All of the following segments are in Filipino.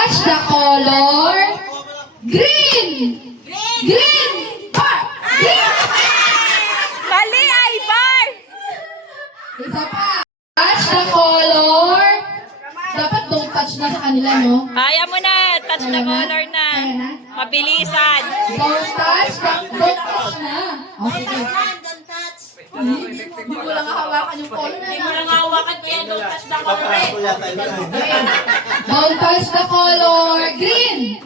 Touch the color green. Green. Bar. Green. Mali, Ivar! Isa pa. Touch the color. Dapat don't touch na sa kanila, no? Kaya mo na. Touch the color na. Kaya na? Mabilisan. Don't touch na. O, sige. Hindi ko lang hawakan yung color na. Hindi mo lang hawakan ko yan. Don't touch the color. Don't touch the color green.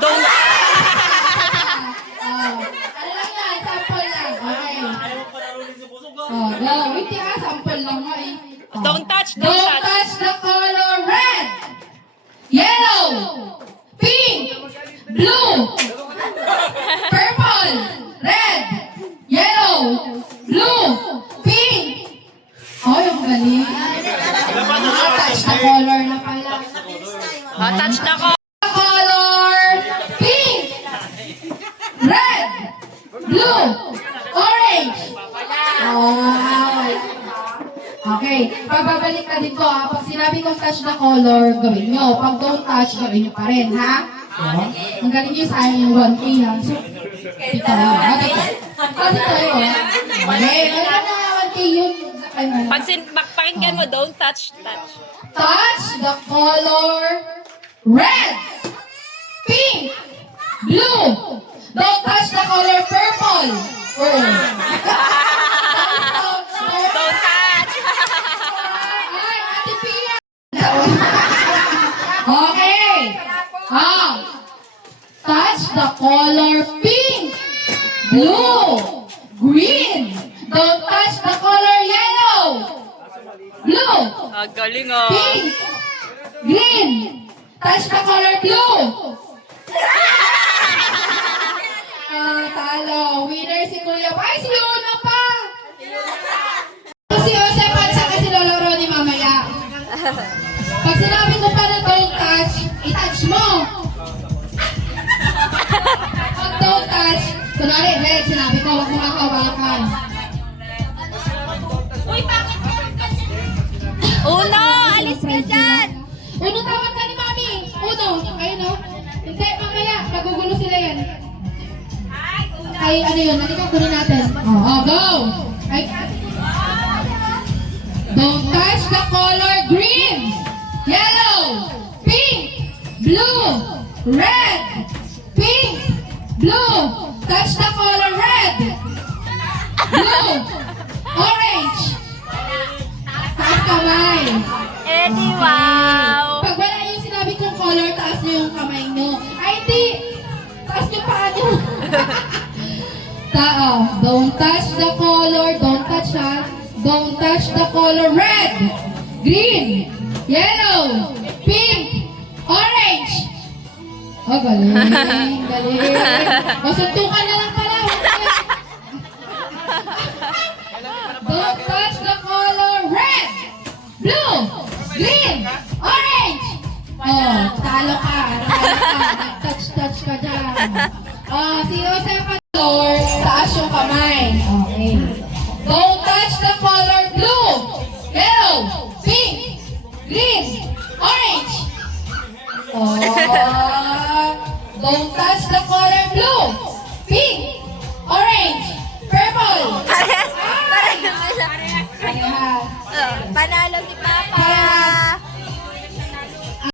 Don't. Ano lang yan? Sample lang. Okay. Oh, go. Wait, sample lang nga eh. Oh. Don't touch. Don't touch the color red, yellow, pink, blue, purple, red, yellow, blue, pink. Oh, yung galing. Touch the color na pala. Touch na ko. Color pink, red, blue, orange. Oh. Okay, pagbabalik na din ko ha. Pag sinabi kong touch the color, gawin nyo. Pag don't touch, gawin nyo pa rin, ha? Ang galing nyo sayang yung 1K ha. So, dito yun, ha? Dito yun. Okay, wala na 1K yun. Pakinggan mo, don't touch. Touch the color red, pink, blue. Don't touch the color purple. Don't touch. Ay, Ate Pia. Okay. Touch the color pink, blue, green. Don't touch the color yellow, blue, Galing oh. pink, green. Touch the color blue. Talo. Winner si Kuya Pa. Ay, si Luna pa. Si Jose at saka si Lola Ronnie mamaya. Pag sinabi ko pa na don't touch, i-touch mo. Pag don't touch, kunwari, red, sinabi ko, huwag mo kakawakan. Uy, bakit Uno, alis ka dyan. Uno, tawag ka ni Mami. Uno, ayun o. Hindi, mamaya, magugulo sila yan. Ay, ano yun? Halika, kunin natin. Go! Ay, don't touch the color green, yellow, pink, blue, red, pink, blue. Touch the color red, blue, orange. Taas kamay. Eddie, wow. Pag wala yung sinabi kong color, taas nyo yung kamay nyo. Ay, hindi. Taas yung paa nyo. Don't touch the color. Don't touch ha. Don't touch the color red, green, yellow, pink, orange. Oh, galing. Galing. O, suntukan na lang pala. Don't touch the color red, blue, green, orange. Oh, talo ka. Touch ka dyan. Oh, si Jose color, taas yung kamay. Okay. Don't touch the color blue, yellow, pink, green, orange. Oh, don't touch the